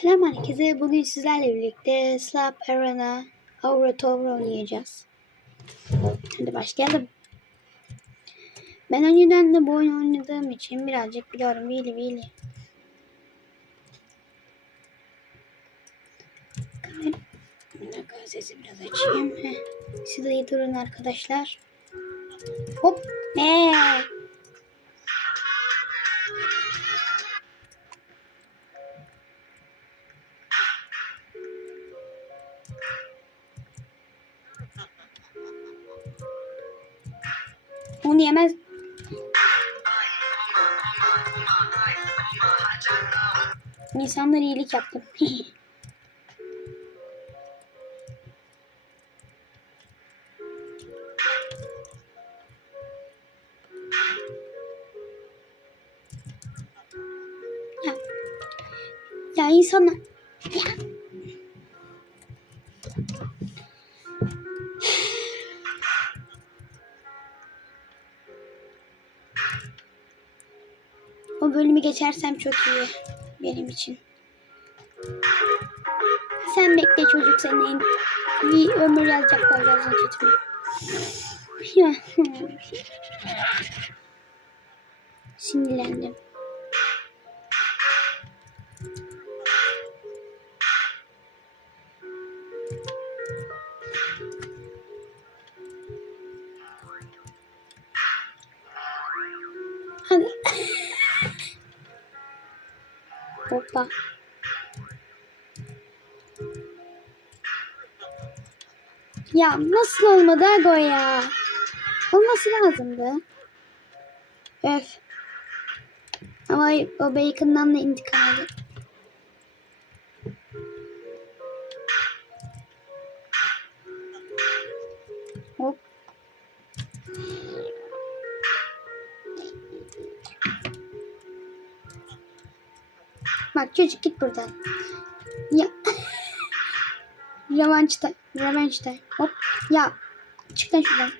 Selam herkese. Bugün sizlerle birlikte Slap Arena Aura Tower oynayacağız. Hadi başlayalım. Ben önceden de bu oyunu oynadığım için birazcık biliyorum. Vili vili. Bir dakika sesi biraz açayım. Heh. İyi durun arkadaşlar. Hop. Ne? İnsanlara iyilik yaptım. ya. ya insanlar ya. Bölümü geçersem çok iyi benim için. Sen bekle çocuk senin. Bir ömür yazacaklar yazınca gitme. Ya. Sinirlendim. Hadi. Hoppa. Ya nasıl olmadı Ago ya? Olması lazımdı. Öf. Ama o bacon'dan da intikam aldı. Hop. Bak çocuk git buradan. Ya. Revançta. Revançta. Hop. Ya. Çık lan şuradan.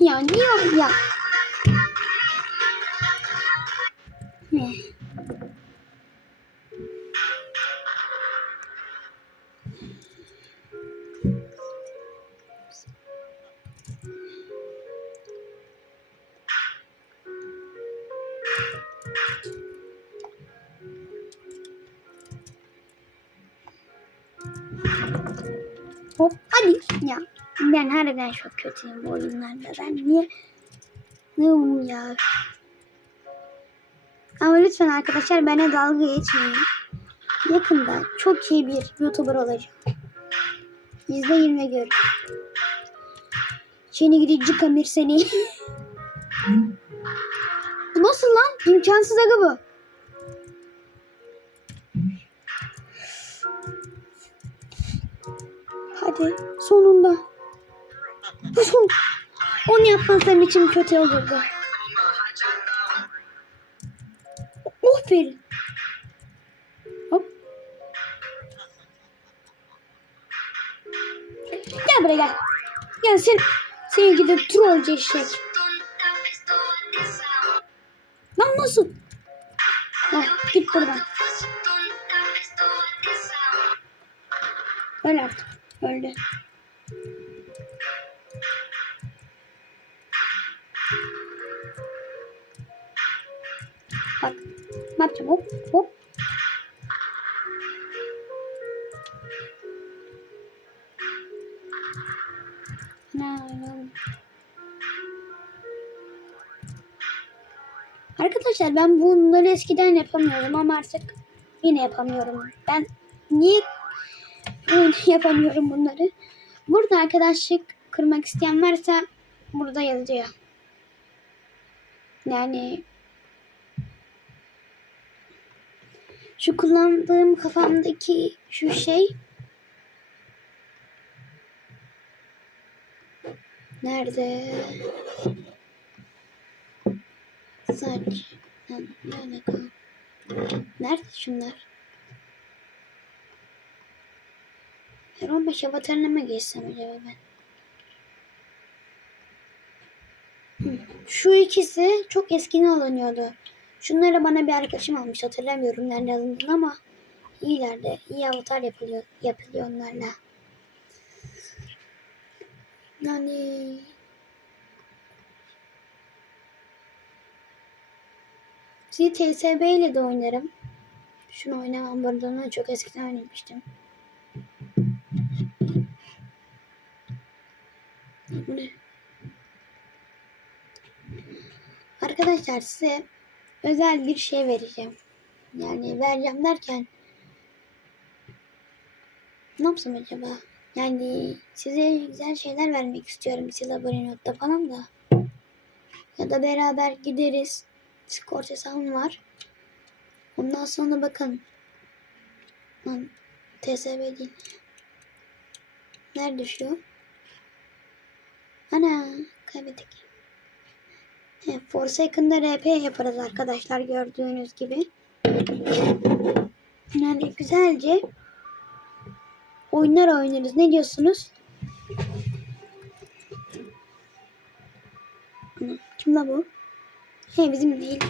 Ya niye ya? Ne? Hop hadi ya. Ben harbiden çok kötüyüm bu oyunlarda. Ben niye? Ne bu ya? Ama lütfen arkadaşlar bana dalga geçmeyin. Yakında çok iyi bir YouTuber olacağım. İzleyin ve görün. Seni gidici kamir seni. Bu Nasıl lan? İmkansız aga bu. Hadi sonunda. Bu son. Onu yapmasam için kötü olurdu. Aferin. Hop. Gel buraya gel. Gel sen seni gidip trollce eşek. Nasıl? Heh, git buradan. Öl artık. Öldü. Bak. Ne yapacağım? Hop hop. Arkadaşlar ben bunları eskiden yapamıyordum ama artık yine yapamıyorum. Ben niye yapamıyorum bunları? Burada arkadaşlık kurmak isteyen varsa burada yazıyor. Yani şu kullandığım kafamdaki şu şey nerede? Saç. Nerede kal? Nerede şunlar? Her 15 avatarına mı geçsem acaba ben? Şu ikisi çok eskiden alınıyordu. Şunları bana bir arkadaşım almış. Hatırlamıyorum nerede alındığını ama iyilerdi. İyi avatar yapılıyor, yapılıyor onlarla. Yani Sizi TSB ile de oynarım. Şunu oynamam burada çok eskiden oynamıştım. Arkadaşlar size özel bir şey vereceğim. Yani vereceğim derken ne yapsam acaba? Yani size güzel şeyler vermek istiyorum. Siz abone notta falan da. Ya da beraber gideriz. Discord hesabım var. Ondan sonra bakın. Lan TSB değil. Nerede şu? Ana kaybettik. He, Forsaken'da RP yaparız arkadaşlar gördüğünüz gibi. Yani güzelce oyunlar oynarız. Ne diyorsunuz? Kim la bu? He bizim değil.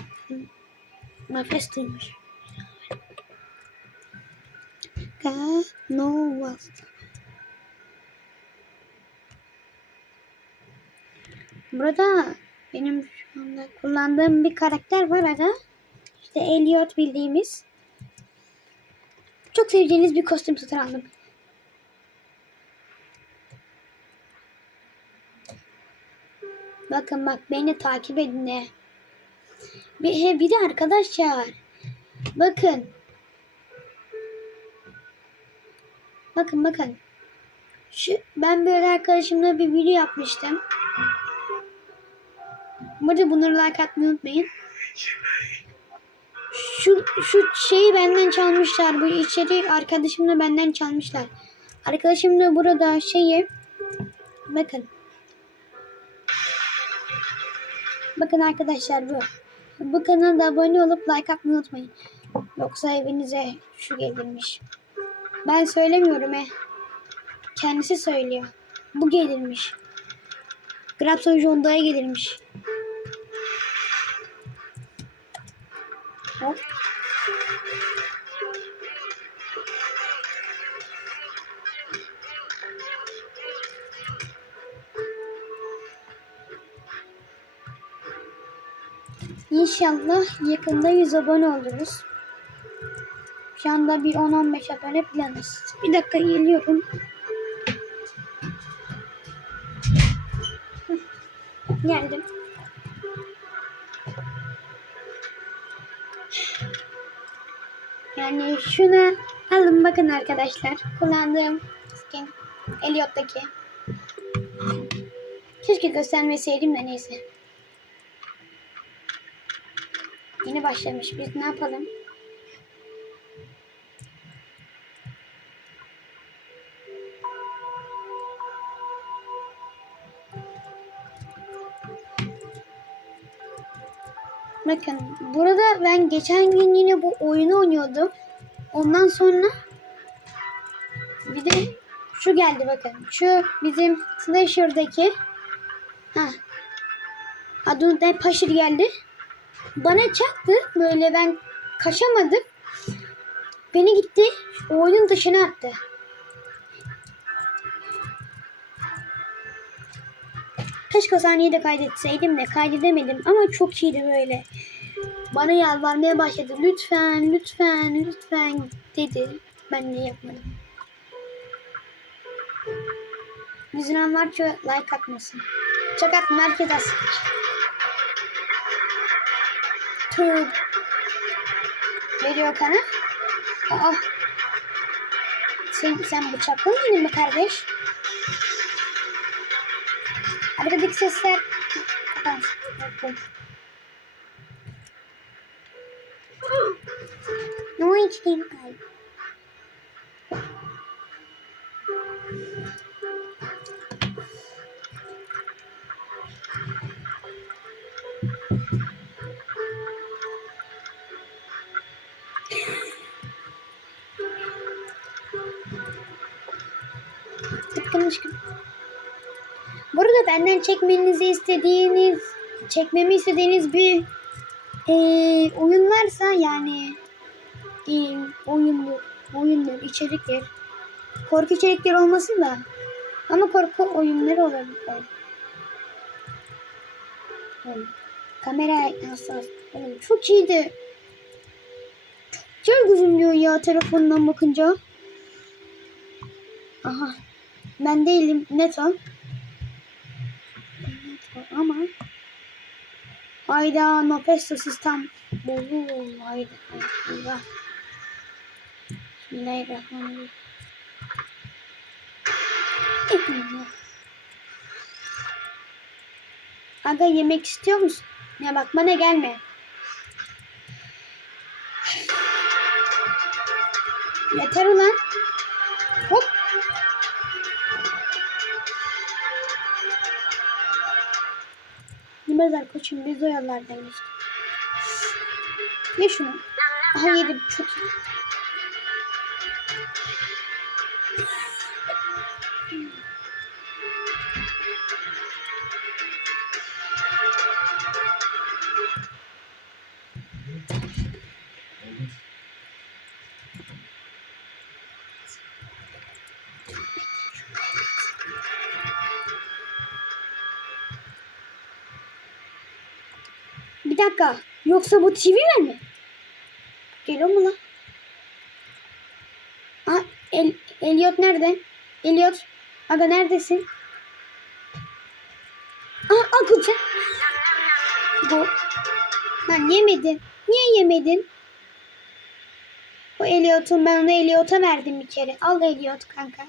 No was. Burada benim şu anda kullandığım bir karakter var aga. İşte Elliot bildiğimiz. Çok seveceğiniz bir kostüm satın aldım. Bakın bak beni takip edin de. Bir, he, bir de arkadaşlar. Bakın. Bakın bakın. Şu, ben böyle arkadaşımla bir video yapmıştım. Burada bunları like atmayı unutmayın. Şu, şu şeyi benden çalmışlar. Bu içeri arkadaşımla benden çalmışlar. Arkadaşım da burada şeyi bakın. Bakın arkadaşlar bu. Bu kanala abone olup like atmayı unutmayın. Yoksa evinize şu gelirmiş. Ben söylemiyorum he. Kendisi söylüyor. Bu gelirmiş. Grabson Jonda'ya gelirmiş. Hop. İnşallah yakında 100 abone oluruz. Şu anda bir 10-15 abone planız. Bir dakika geliyorum. Geldim. Yani şuna alın bakın arkadaşlar. Kullandığım skin Elliot'taki. Keşke göstermeseydim de neyse. Yeni başlamış. Biz ne yapalım? Bakın burada ben geçen gün yine bu oyunu oynuyordum. Ondan sonra bir de şu geldi bakın. Şu bizim Slasher'daki ha adı da Paşır geldi. Bana çaktı. Böyle ben kaçamadım. Beni gitti oyunun dışına attı. Keşke o sahneyi de kaydetseydim de kaydedemedim ama çok iyiydi böyle. Bana yalvarmaya başladı. Lütfen, lütfen, lütfen dedi. Ben de yapmadım. Yüzünen çok like atmasın. Çok atma herkes Tüh. Veriyor kana. Aa. Sen, sen bıçaklı mıydın mı kardeş? Arkadaki sesler. Ne içtiğim kaldı. Benden çekmenizi istediğiniz çekmemi istediğiniz bir eee, oyun varsa yani eee, oyundur, oyundur, içeriktir. Korku içerikleri olmasın da ama korku oyunları olabilir. Oğlum, Kamera hassas. Oğlum, çok iyiydi. Çok güzel gözüküyor ya telefondan bakınca. Aha. Ben değilim. Net. Ama Hayda Mephisto sistem. Oo, hayda. Hayda. Bismillahirrahmanirrahim. Aga yemek istiyor musun? Ya bak bana gelme. Yeter ulan. Hop. Yemezler koçum biz o yollardan geçtik. Ye şunu. Aha yedim çok iyi. Bir dakika. Yoksa bu TV mi? Geliyor mu lan? Aa, El Elliot nerede? Elliot. Aga neredesin? Aa Akılcan. Bu. Lan yemedin. Niye yemedin? O Elliot'un ben onu Elliot'a verdim bir kere. Al Elliot kanka.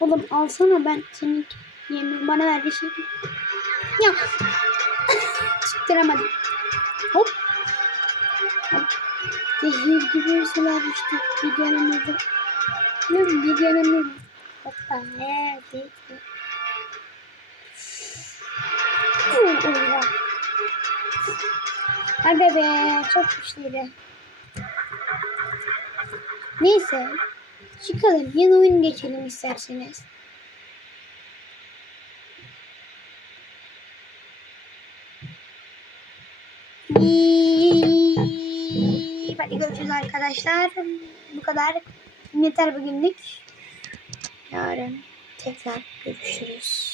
Oğlum alsana ben senin yemeği bana verdi şey. Ya. Çıktıramadım. Hop. Hop. Zehir gibi ırsalar işte. Bir dönemde. Ne bir dönemde. Hoppa. He. Zehir. Oha. Aga be. Çok güçlüydü. Neyse. Çıkalım. Yeni oyun geçelim isterseniz. Hadi görüşürüz arkadaşlar. Bu kadar. Yeter bugünlük. Yarın tekrar görüşürüz.